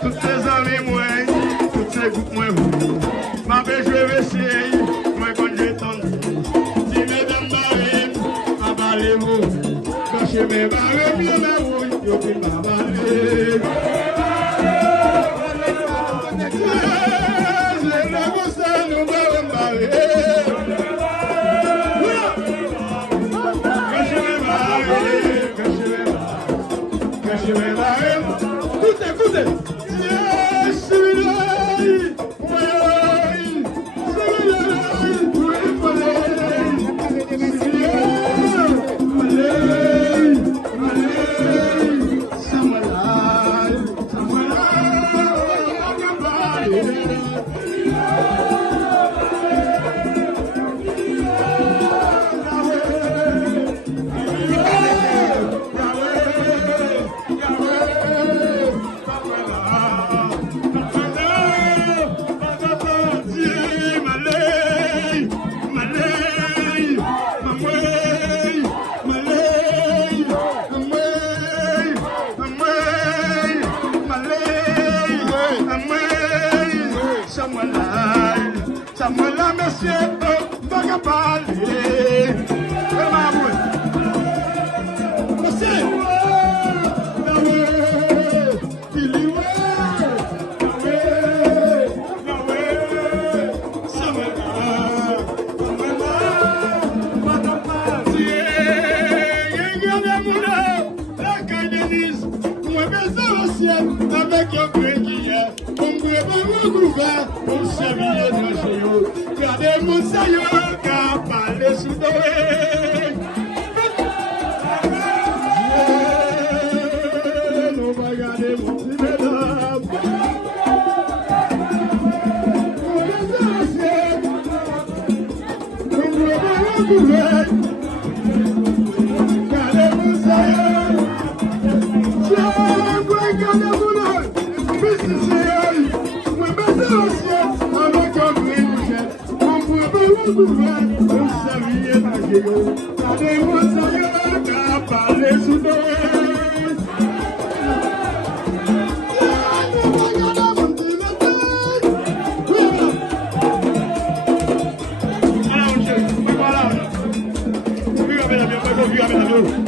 Toutes ces amis, moi, toutes ces groupes, moi, ma belle, je vais essayer, moi, quand j'ai tendu. Si mesdames barrent, abalez-vous. Quand je me barre, bien la rouille, je peux m'abaler. Je ne vous sais, nous allons barrer. Quand je me barre, quand je me barre, écoutez, Samuel, monsieur, va parler. Avec un gré qui est, on pourrait pas me couvrir, on s'habille de chez eux. Regardez mon saillot, car parler sous l'oreille. On va regarder mon petit mesdames. On les anciens, on pourrait pas me couvrir. Regardez mon saillot, on s'habille pas chez eux. Regardez mon saillot, car parler sous l'oreille. Voilà, on